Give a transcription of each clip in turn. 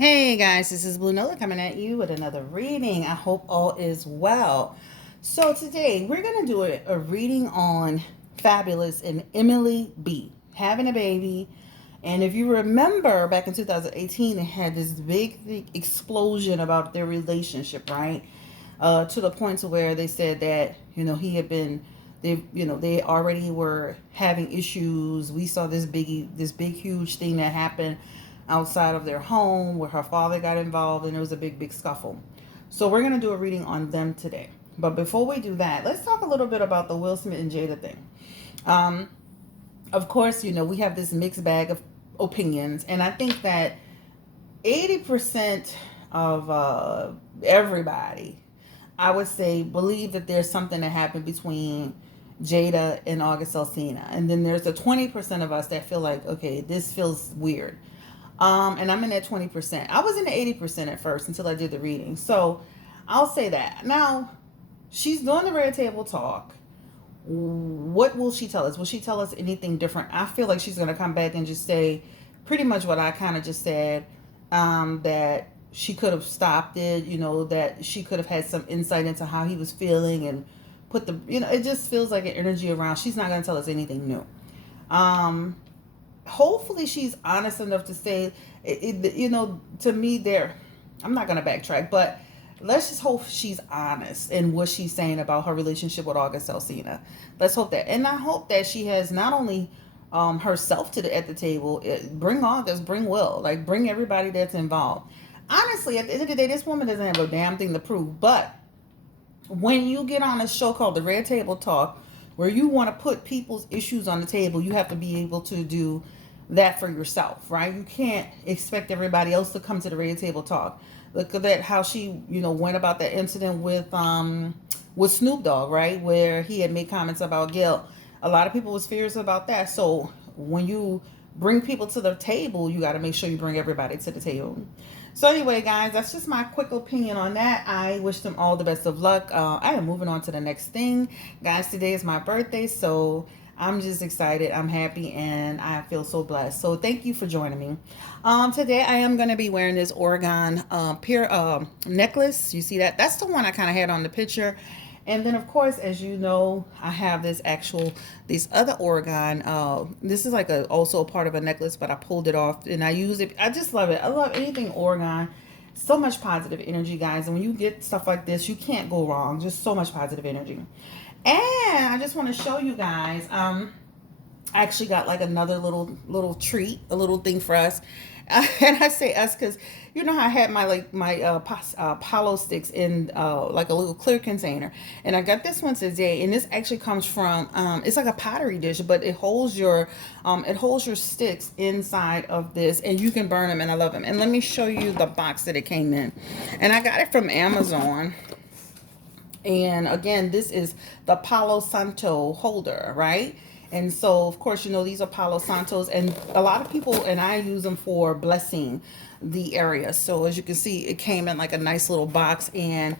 Hey guys, this is Blue Nola coming at you with another reading. I hope all is well. So today we're going to do a reading on Fabolous and Emily B having a baby. And if you remember back in 2018, they had this big explosion about their relationship, right? To the point to where they said that, he had been, they already were having issues. We saw this big, huge thing that happened outside of their home where her father got involved and there was a big scuffle. So we're going to do a reading on them today. But before we do that, let's talk a little bit about the Will Smith and Jada thing. Um, of course, we have this mixed bag of opinions, and I think that 80% of everybody, I would say, believe that there's something that happened between Jada and August Alsina. And then there's the 20% of us that feel like, okay, this feels weird. And I'm in that 20%. I was in the 80% at first until I did the reading. So I'll say that. Now, she's doing the red table talk. What will she tell us? Will she tell us anything different? I feel like she's going to come back and just say pretty much what I kind of just said, that she could have stopped it, that she could have had some insight into how he was feeling and put it just feels like an energy around. She's not going to tell us anything new. Um, Hopefully she's honest enough to say to me there, I'm not going to backtrack, but let's just hope she's honest in what she's saying about her relationship with August Alsina. Let's hope that, and I hope that she has not only herself at the table. Bring August, bring Will, like bring everybody that's involved. Honestly, at the end of the day, this woman doesn't have a damn thing to prove. But when you get on a show called the Red Table Talk, where you want to put people's issues on the table, you have to be able to do that for yourself, right? You can't expect everybody else to come to the Red Table Talk. Look at that, how she, went about that incident with Snoop Dogg, right, where he had made comments about Gail. A lot of people was furious about that. So when you bring people to the table, you got to make sure you bring everybody to the table. So anyway, guys, that's just my quick opinion on that. I wish them all the best of luck. I am moving on to the next thing. Guys, today is my birthday, so I'm just excited. I'm happy, and I feel so blessed. So thank you for joining me. Today I am going to be wearing this Oregon necklace. You see that? That's the one I kind of had on the picture. And then, of course, as you know, I have this other Oregon. This is like also a part of a necklace, but I pulled it off and I use it. I just love it. I love anything Oregon. So much positive energy, guys. And when you get stuff like this, you can't go wrong. Just so much positive energy. And I just want to show you guys. I actually got like another little treat, a little thing for us. And I say us because you know how I had my Palo sticks in like a little clear container, and I got this one today. And this actually comes from it's like a pottery dish, but it holds your sticks inside of this, and you can burn them. And I love them. And let me show you the box that it came in. And I got it from Amazon. And again, this is the Palo Santo holder, right? And so, of course, these are Palo Santos, and a lot of people, and I use them for blessing the area. So as you can see, it came in like a nice little box. And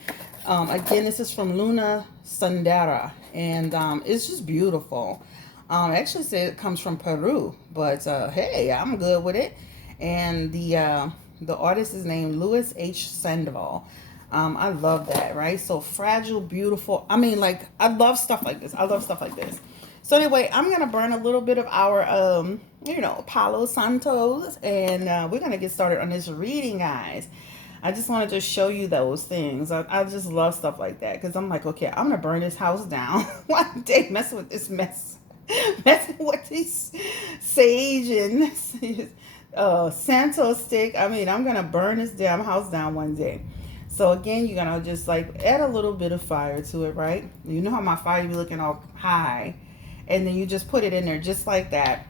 again, this is from Luna Sandera, and it's just beautiful. Actually said it comes from Peru, but hey, I'm good with it. And the artist is named Louis H. Sandoval. I love that, right? So fragile, beautiful. I mean, like, I love stuff like this. I love stuff like this. So anyway, I'm going to burn a little bit of our, Palo Santos, and we're going to get started on this reading, guys. I just wanted to show you those things. I just love stuff like that because I'm like, okay, I'm going to burn this house down one day, messing with this mess, messing with these sage and Santo stick. I mean, I'm going to burn this damn house down one day. So again, you're going to just like add a little bit of fire to it, right? You know how my fire be looking all high. And then you just put it in there just like that.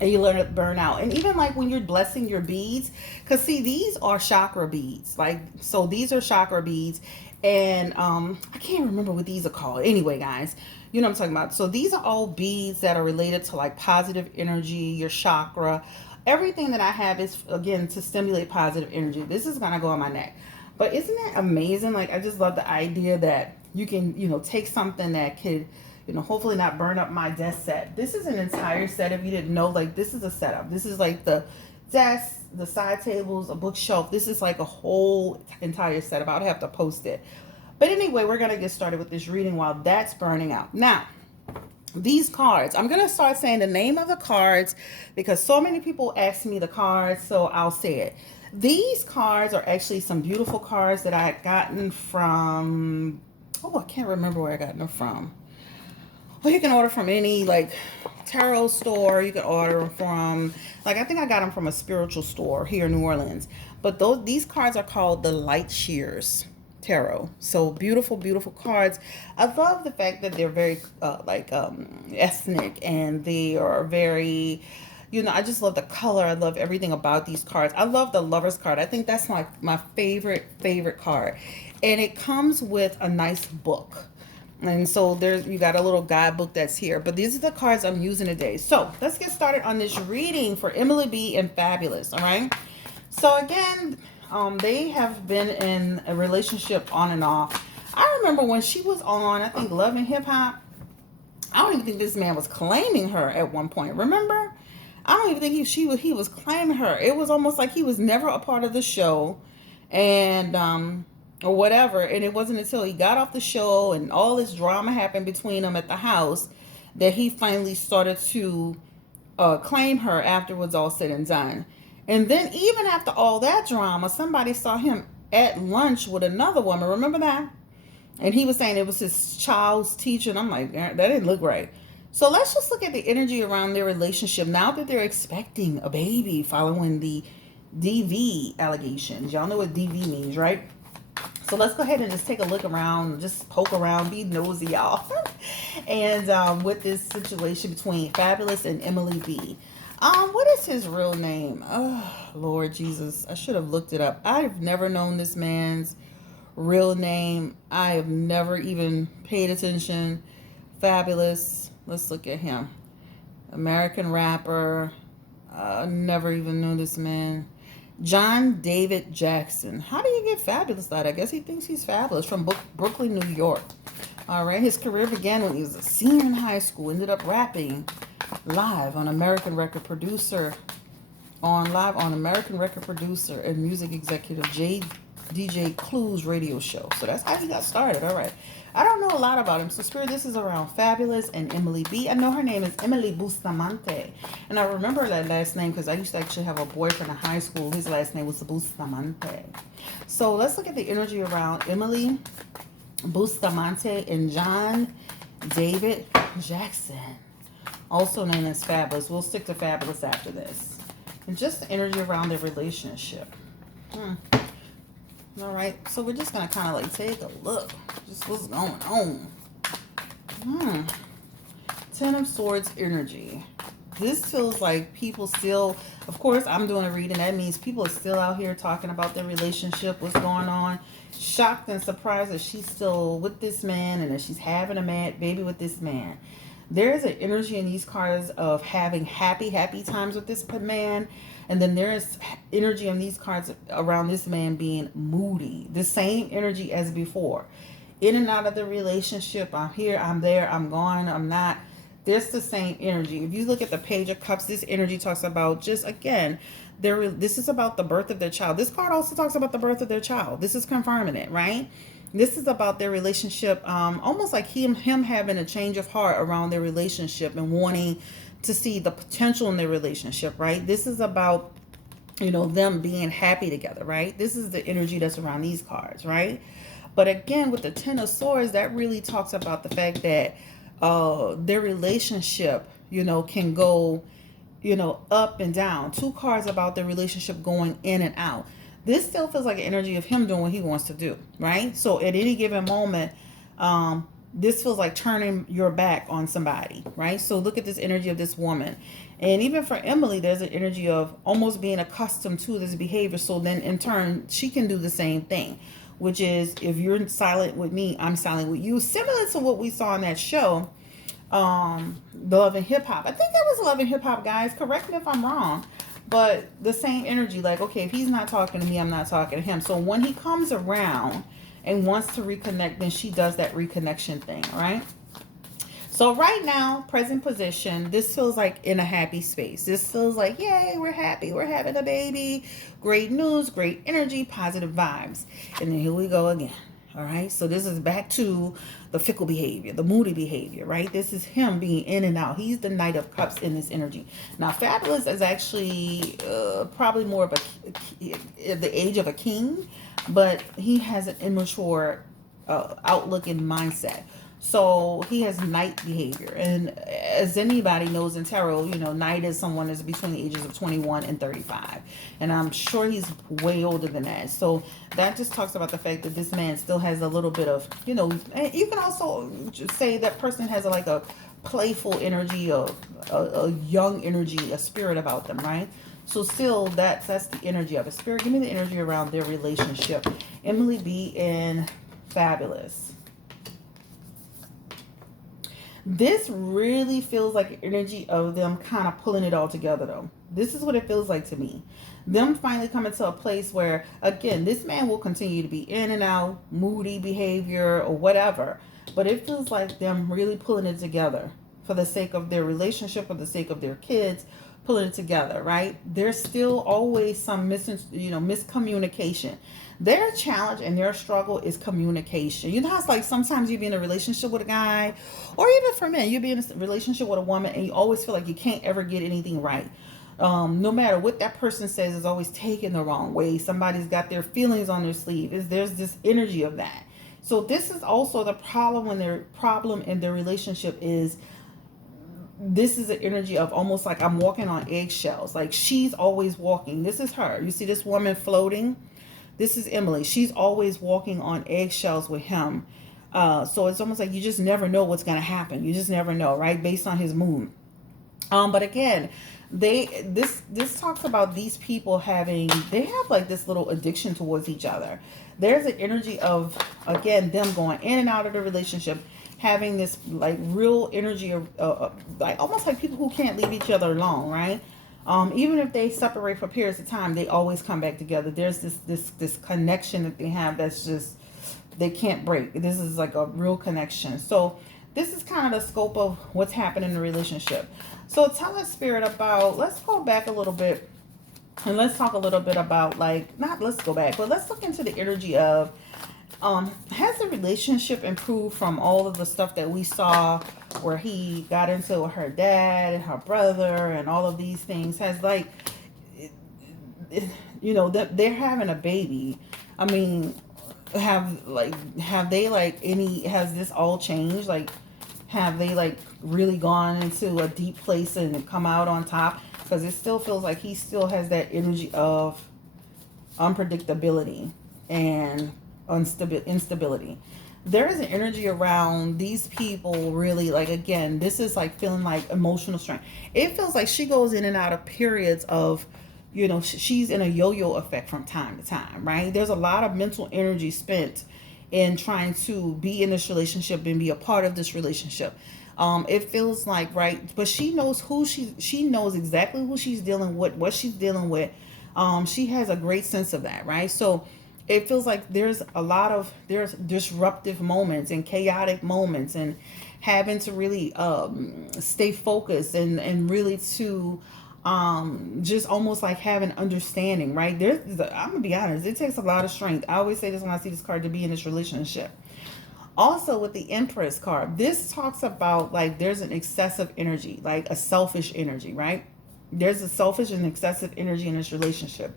And you learn to burn out. And even like when you're blessing your beads, because see, these are chakra beads. Like, so these are chakra beads. And I can't remember what these are called. Anyway, guys, you know what I'm talking about. So these are all beads that are related to like positive energy, your chakra. Everything that I have is, again, to stimulate positive energy. This is going to go on my neck. But isn't that amazing? Like, I just love the idea that you can, take something that could, hopefully not burn up my desk set. This is an entire set. If you didn't know, like, this is a setup. This is like the desk, the side tables, a bookshelf. This is like a whole entire setup. I'd have to post it. But anyway, we're going to get started with this reading while that's burning out. Now, these cards, I'm going to start saying the name of the cards because so many people ask me the cards, so I'll say it. These cards are actually some beautiful cards that I had gotten from, oh, I can't remember where I got them from. Well, you can order from any like tarot store. You can order from, like, I think I got them from a spiritual store here in New Orleans. But these cards are called the Light Shears Tarot. So beautiful, beautiful cards. I love the fact that they're very ethnic, and they are very, I just love the color. I love everything about these cards. I love the Lover's card. I think that's my favorite card. And it comes with a nice book. And so you got a little guidebook that's here. But these are the cards I'm using today. So let's get started on this reading for Emily B and Fabolous. All right. So again, they have been in a relationship on and off. I remember when she was on, I think, Love and Hip Hop. I don't even think this man was claiming her at one point. Remember? I don't even think he was claiming her. It was almost like he was never a part of the show. And or whatever. And it wasn't until he got off the show and all this drama happened between them at the house that he finally started to claim her afterwards, all said and done. And then even after all that drama, somebody saw him at lunch with another woman. Remember that? And he was saying it was his child's teacher. And I'm like, that didn't look right. So let's just look at the energy around their relationship now that they're expecting a baby following the DV allegations. Y'all know what DV means, right? So let's go ahead and just take a look around, just poke around, be nosy, y'all. And with this situation between Fabolous and Emily B. What is his real name? Oh, Lord Jesus. I should have looked it up. I've never known this man's real name. I have never even paid attention. Fabolous. Let's look at him. American rapper. Never even knew this man. John David Jackson. How do you get Fabolous that? I guess he thinks he's fabulous. From Brooklyn, New York. All right. His career began when he was a senior in high school. Ended up rapping live on American Record Producer. American Record Producer and music executive DJ Clue's radio show. So that's how he got started. All right. I don't know a lot about him. So Spirit, this is around Fabolous and Emily B. I know her name is Emily Bustamante. And I remember that last name because I used to actually have a boyfriend in high school. His last name was Bustamante. So let's look at the energy around Emily Bustamante and John David Jackson, also known as Fabolous. We'll stick to Fabolous after this. And just the energy around their relationship. All right, so we're just going to kind of like take a look. Just what's going on. Ten of Swords energy. This feels like people still, of course, I'm doing a reading. That means people are still out here talking about their relationship, what's going on. Shocked and surprised that she's still with this man and that she's having a baby with this man. There's an energy in these cards of having happy times with this man. And then there's energy in these cards around this man being moody. The same energy as before. In and out of the relationship. I'm here, I'm there, I'm gone, I'm not. There's the same energy. If you look at the Page of Cups, this energy talks about just, again, this is about the birth of their child. This card also talks about the birth of their child. This is confirming it, right? This is about their relationship, almost like him having a change of heart around their relationship and wanting to see the potential in their relationship, right? This is about, them being happy together, right? This is the energy that's around these cards, right? But again, with the Ten of Swords, that really talks about the fact that their relationship, can go, up and down. Two cards about their relationship going in and out. This still feels like an energy of him doing what he wants to do, right? So at any given moment, this feels like turning your back on somebody, right? So look at this energy of this woman. And even for Emily, there's an energy of almost being accustomed to this behavior. So then in turn, she can do the same thing, which is if you're silent with me, I'm silent with you. Similar to what we saw in that show, Love and Hip Hop. I think that was Love and Hip Hop, guys. Correct me if I'm wrong. But the same energy, like, okay, if he's not talking to me, I'm not talking to him. So when he comes around and wants to reconnect, then she does that reconnection thing, right? So right now, present position, this feels like in a happy space. This feels like, yay, we're happy. We're having a baby. Great news, great energy, positive vibes. And then here we go again. All right. So this is back to the fickle behavior, the moody behavior, right? This is him being in and out. He's the Knight of Cups in this energy. Now, Fabulous is actually probably more of the age of a king, but he has an immature outlook and mindset. So he has knight behavior. And as anybody knows in tarot, knight is someone that's between the ages of 21 and 35. And I'm sure he's way older than that. So that just talks about the fact that this man still has a little bit of, and you can also say that person has like a playful energy, a young energy, a spirit about them, right? So still, that's the energy of a spirit. Give me the energy around their relationship. Emily B. and Fabulous. This really feels like the energy of them kind of pulling it all together, though. This is what it feels like to me. Them finally coming to a place where, again, this man will continue to be in and out, moody behavior or whatever. But it feels like them really pulling it together for the sake of their relationship, for the sake of their kids, pulling it together, right? There's still always some miscommunication. Their challenge and their struggle is communication. You know how it's like sometimes you be in a relationship with a guy, or even for men, you be in a relationship with a woman and you always feel like you can't ever get anything right. No matter what that person says is always taken the wrong way. Somebody's got their feelings on their sleeve. There's this energy of that. So this is also the problem when their problem in their relationship is this is an energy of almost like I'm walking on eggshells. Like she's always walking. This is her. You see this woman floating? This is Emily. She's always walking on eggshells with him. So it's almost like you just never know what's going to happen. You just never know, right? Based on his mood. But again, this talks about these people they have like this little addiction towards each other. There's an energy of, again, them going in and out of the relationship, having this like real energy of like almost like people who can't leave each other alone, right? Even if they separate for periods of time, they always come back together. There's this connection that they have that's just they can't break. This is like a real connection. So this is kind of the scope of what's happening in the relationship. So tell us, Spirit, about, let's go back a little bit and let's talk a little bit about not let's go back, but let's look into the energy of has the relationship improved from all of the stuff that we saw where he got into her dad and her brother and all of these things? Has they're having a baby. I mean, has this all changed? Like, have they really gone into a deep place and come out on top? Because it still feels like he still has that energy of unpredictability and instability. There is an energy around these people really, again, this is feeling like emotional strength. It feels like she goes in and out of periods of, she's in a yo-yo effect from time to time, right? There's a lot of mental energy spent in trying to be in this relationship and be a part of this relationship. It feels like, right, but she knows she knows exactly who she's dealing with, what she's dealing with. She has a great sense of that, right? So it feels like there's disruptive moments and chaotic moments and having to really stay focused and really to just almost like have an understanding, right? I'm gonna be honest, it takes a lot of strength. I always say this when I see this card, to be in this relationship. Also with the Empress card, this talks about there's an excessive energy, like a selfish energy, right? There's a selfish and excessive energy in this relationship.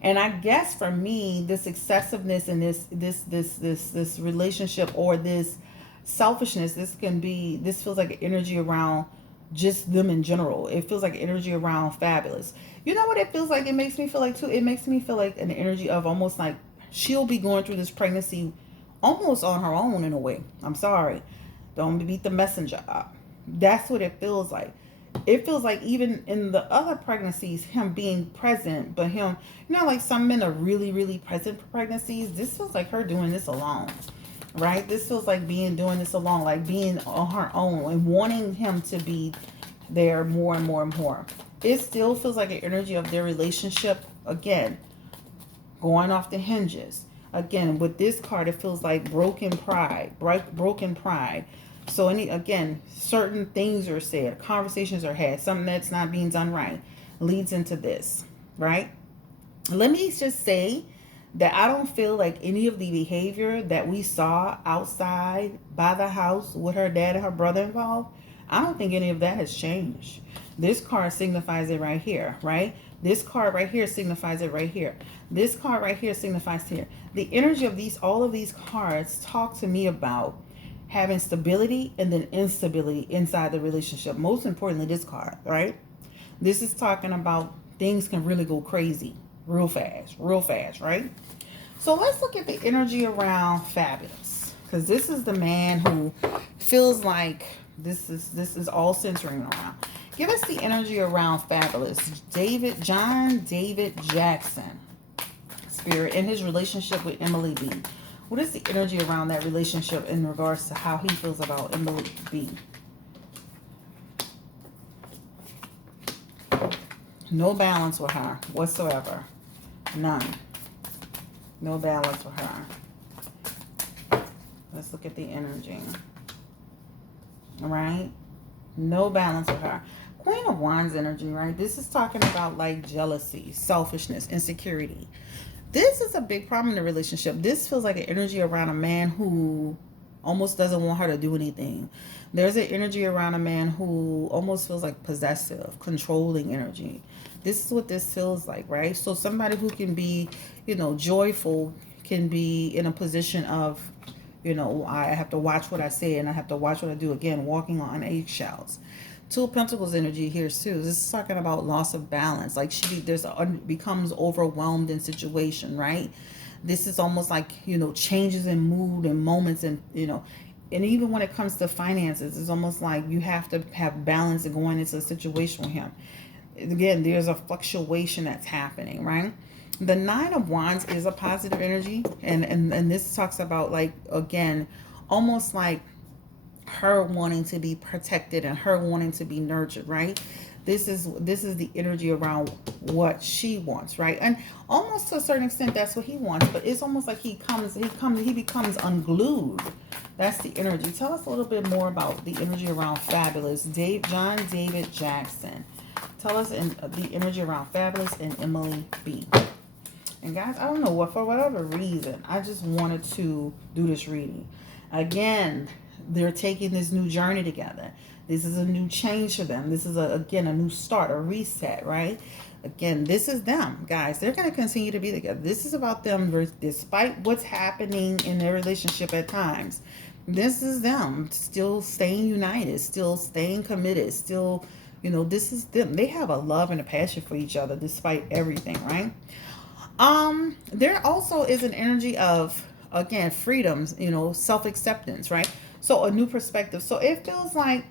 And I guess for me, this excessiveness in this relationship, or this selfishness, this feels like an energy around just them in general. It feels like energy around Fabulous. You know what it feels like? It makes me feel like too. It makes me feel like an energy of almost like she'll be going through this pregnancy almost on her own in a way. I'm sorry. Don't beat the messenger up. That's what it feels like. It feels like even in the other pregnancies, him being present, but him, like some men are really, really present for pregnancies. This feels like her doing this alone, right? This feels like doing this alone, like being on her own and wanting him to be there more and more and more. It still feels like an energy of their relationship, again, going off the hinges. Again, with this card, it feels like broken pride, So again, certain things are said, conversations are had, something that's not being done right leads into this, right? Let me just say that I don't feel like any of the behavior that we saw outside by the house with her dad and her brother involved, I don't think any of that has changed. This card signifies it right here, right? This card right here signifies it right here. This card right here signifies here. The energy of all of these cards talk to me about having stability and then instability inside the relationship. Most importantly, this card, right? This is talking about things can really go crazy real fast, right? So let's look at the energy around Fabolous, because this is the man who feels like this is all centering around. Give us the energy around Fabolous, John David Jackson, spirit, in his relationship with Emily B. What is the energy around that relationship in regards to how he feels about Emily B? No balance with her whatsoever. None. No balance with her. Let's look at the energy. All right? No balance with her. Queen of Wands energy, right? This is talking about like jealousy, selfishness, insecurity. This is a big problem in the relationship. This feels like an energy around a man who almost doesn't want her to do anything. There's an energy around a man who almost feels like possessive, controlling energy. This is what this feels like, right? So somebody who can be, joyful can be in a position of, I have to watch what I say and I have to watch what I do. Again, walking on eggshells. Two of Pentacles energy here too. This is talking about loss of balance. Like becomes overwhelmed in situation, right? This is almost like, changes in mood and moments and, and even when it comes to finances, it's almost like you have to have balance in going into a situation with him. Again, there's a fluctuation that's happening, right? The Nine of Wands is a positive energy. And this talks about, like, again, almost like her wanting to be protected and her wanting to be nurtured, right? This is the energy around what she wants, right? And almost to a certain extent, that's what he wants. But it's almost like he becomes unglued. That's the energy. Tell us a little bit more about the energy around Fabolous. John David Jackson. Tell us the energy around Fabolous and Emily B. And guys, I don't know what, for whatever reason, I just wanted to do this reading. Again, they're taking this new journey together. This is a new change for them. This is, again, a new start, a reset, right? Again, this is them, guys. They're going to continue to be together. This is about them, despite what's happening in their relationship at times. This is them still staying united, still staying committed, still, this is them. They have a love and a passion for each other despite everything, right? There also is an energy of, again, freedoms, self-acceptance, right? So a new perspective. So it feels like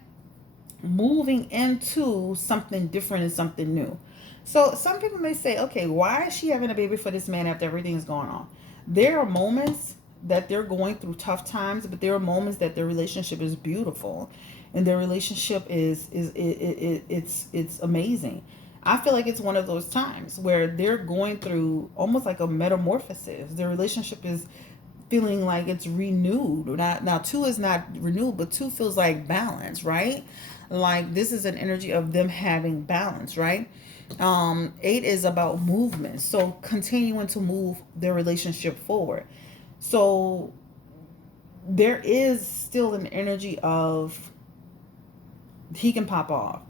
moving into something different and something new. So some people may say, okay, why is she having a baby for this man after everything's going on? There are moments that they're going through tough times, but there are moments that their relationship is beautiful and their relationship it's amazing. I feel like it's one of those times where they're going through almost like a metamorphosis. Their relationship is feeling like it's renewed. Now, two is not renewed, but two feels like balance, right? Like this is an energy of them having balance, right? 8 is about movement. So continuing to move their relationship forward. So there is still an energy of he can pop off.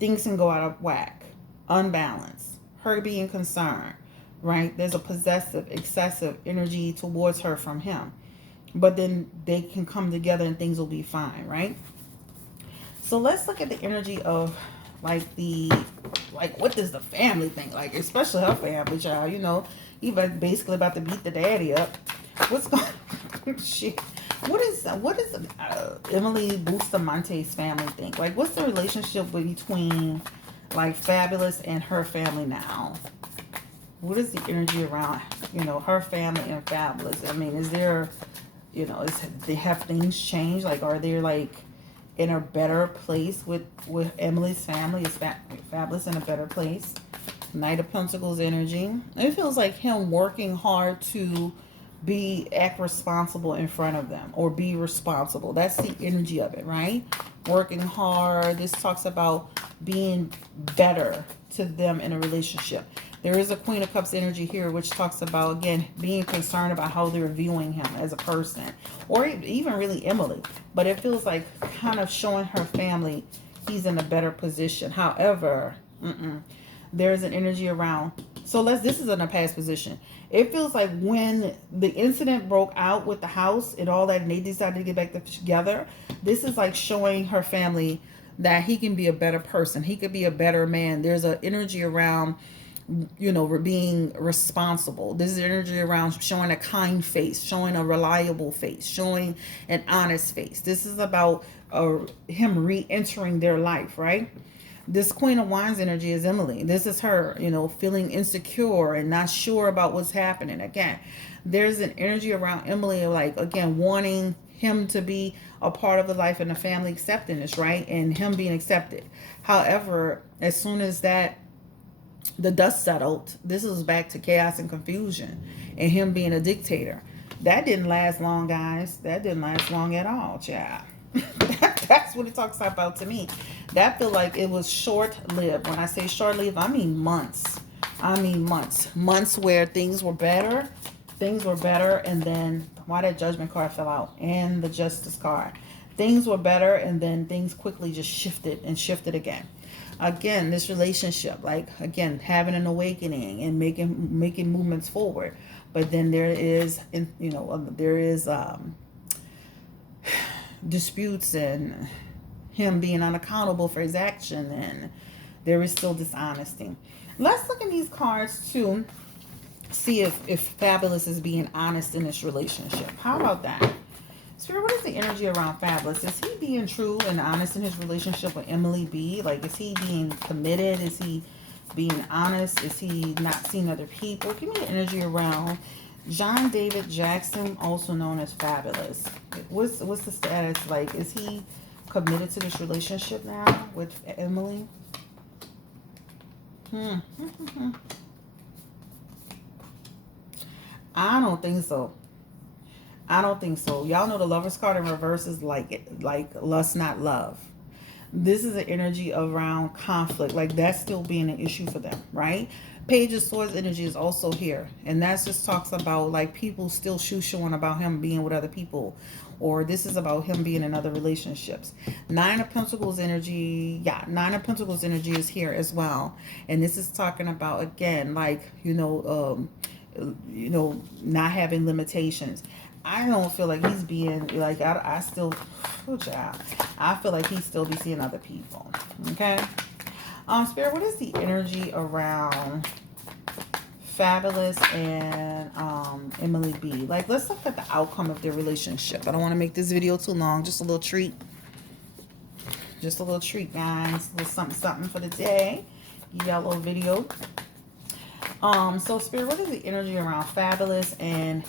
Things can go out of whack, unbalanced, her being concerned, right? There's a possessive, excessive energy towards her from him. But then they can come together and things will be fine, right? So let's look at the energy of what does the family think? Like, especially her family, child, he basically about to beat the daddy up. What's going on? Shit. What is Emily Bustamante's family think? Like, what's the relationship between, like, Fabolous and her family now? What is the energy around, her family and Fabolous? I mean, is there, have things changed? Like, are they, like, in a better place with Emily's family? Is Fabolous in a better place? Knight of Pentacles energy. It feels like him working hard to act responsible in front of them, or be responsible. That's the energy of it, right? Working hard. This talks about being better to them in a relationship. There is a Queen of Cups energy here, which talks about, again, being concerned about how they're viewing him as a person, or even really Emily. But it feels like kind of showing her family he's in a better position. However, there's an energy around. So this is in a past position. It feels like when the incident broke out with the house and all that, and they decided to get back together, this is like showing her family that he can be a better person. He could be a better man. There's an energy around, you know, being responsible. This is energy around showing a kind face, showing a reliable face, showing an honest face. This is about him re-entering their life, right? This Queen of Wands energy is Emily. This is her, you know, feeling insecure and not sure about what's happening. Again, there's an energy around Emily, like, again, wanting him to be a part of the life and the family, accepting this, right? And him being accepted. However, as soon as the dust settled, this is back to chaos and confusion and him being a dictator. That didn't last long, guys. That didn't last long at all, child. That's what it talks about to me. That feel like it was short-lived. When I say short-lived, I mean months. I mean months. Months where things were better. Things were better, and then why that Judgment card fell out and the Justice card. Things were better, and then things quickly just shifted and shifted again. Again, this relationship, like, again, having an awakening and making movements forward. But then there is, you know, there is disputes and him being unaccountable for his action, and there is still dishonesty. Let's look at these cards to see if Fabulous is being honest in this relationship. How about that? Spirit, what is the energy around Fabulous? Is he being true and honest in his relationship with Emily B? Like, is he being committed? Is he being honest? Is he not seeing other people? Give me the energy around John David Jackson, also known as Fabulous. What's the status? Like, is he committed to this relationship now with Emily? I don't think so. I don't think so. Y'all know the Lover's card in reverse is like lust, not love. This is an energy around conflict. Like, that's still being an issue for them, right? Page of Swords energy is also here. And that just talks about, like, people still shoo-shooing about him being with other people. Or this is about him being in other relationships. Nine of Pentacles energy. Yeah, Nine of Pentacles energy is here as well. And this is talking about, again, like, you know, not having limitations. I don't feel like he's being, like, I still, oh child, I feel like he still be seeing other people. Okay. Spirit, what is the energy around Fabulous and Emily B? Like, let's look at the outcome of their relationship. I don't want to make this video too long. Just a little treat. Just a little treat, guys. A little something for the day. Yellow video. So Spirit, what is the energy around Fabulous and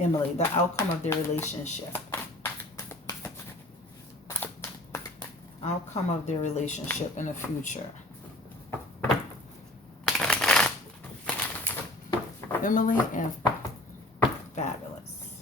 Emily, the outcome of their relationship? Outcome of their relationship in the future. Emily and Fabulous.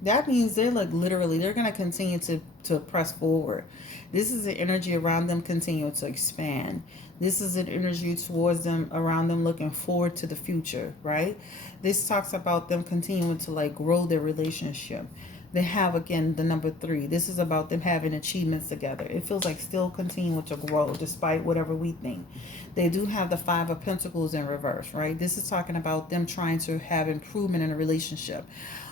That means they're, like, literally, they're going to continue to press forward. This is an energy around them continuing to expand. This is an energy towards them, around them looking forward to the future, right? This talks about them continuing to, like, grow their relationship. They have, again, the number 3. This is about them having achievements together. It feels like still continuing to grow despite whatever we think. They do have the 5 of Pentacles in reverse, right? This is talking about them trying to have improvement in a relationship.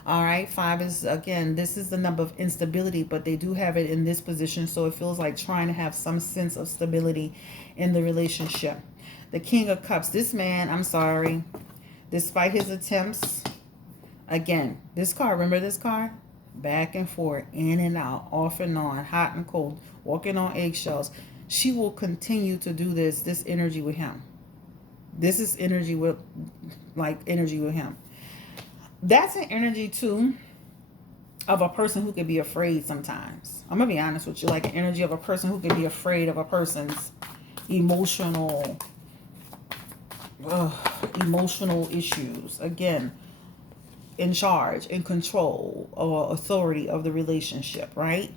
All right, 5 is, again, this is the number of instability, but they do have it in this position, so it feels like trying to have some sense of stability in the relationship. The King of Cups, this man, I'm sorry, despite his attempts, again, this card, remember this card? Back and forth, in and out, off and on, hot and cold, walking on eggshells. She will continue to do this energy with him. This is energy with, like, energy with him. That's an energy, too, of a person who can be afraid sometimes. I'm going to be honest with you. Like, an energy of a person who can be afraid of a person's emotional issues. Again, in charge, in control, or authority of the relationship, right?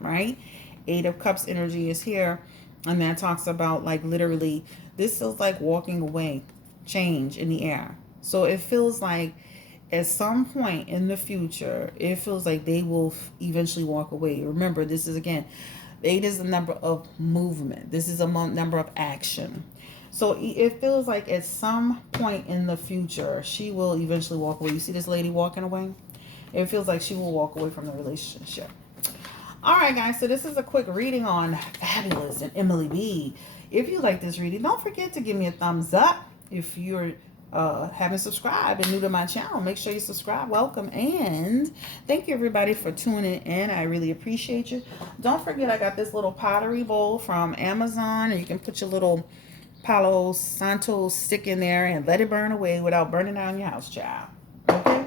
Right? Eight of Cups energy is here, and that talks about like literally, this feels like walking away, change in the air. So it feels like at some point in the future, it feels like they will eventually walk away. Remember, this is again, eight is the number of movement. This is a number of action. So it feels like at some point in the future, she will eventually walk away. You see this lady walking away? It feels like she will walk away from the relationship. All right, guys. So this is a quick reading on Fabulous and Emily B. If you like this reading, don't forget to give me a thumbs up. If you're haven't subscribed and new to my channel, make sure you subscribe. Welcome, and thank you everybody for tuning in. I really appreciate you. Don't forget, I got this little pottery bowl from Amazon, and you can put your little Palo Santo stick in there and let it burn away without burning down your house, child. Okay?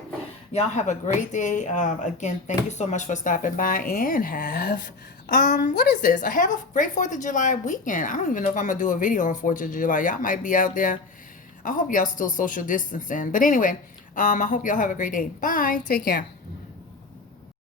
Y'all have a great day. Again, thank you so much for stopping by, and have, what is this? I have a great 4th of July weekend. I don't even know if I'm going to do a video on 4th of July. Y'all might be out there. I hope y'all still social distancing. But anyway, I hope y'all have a great day. Bye. Take care.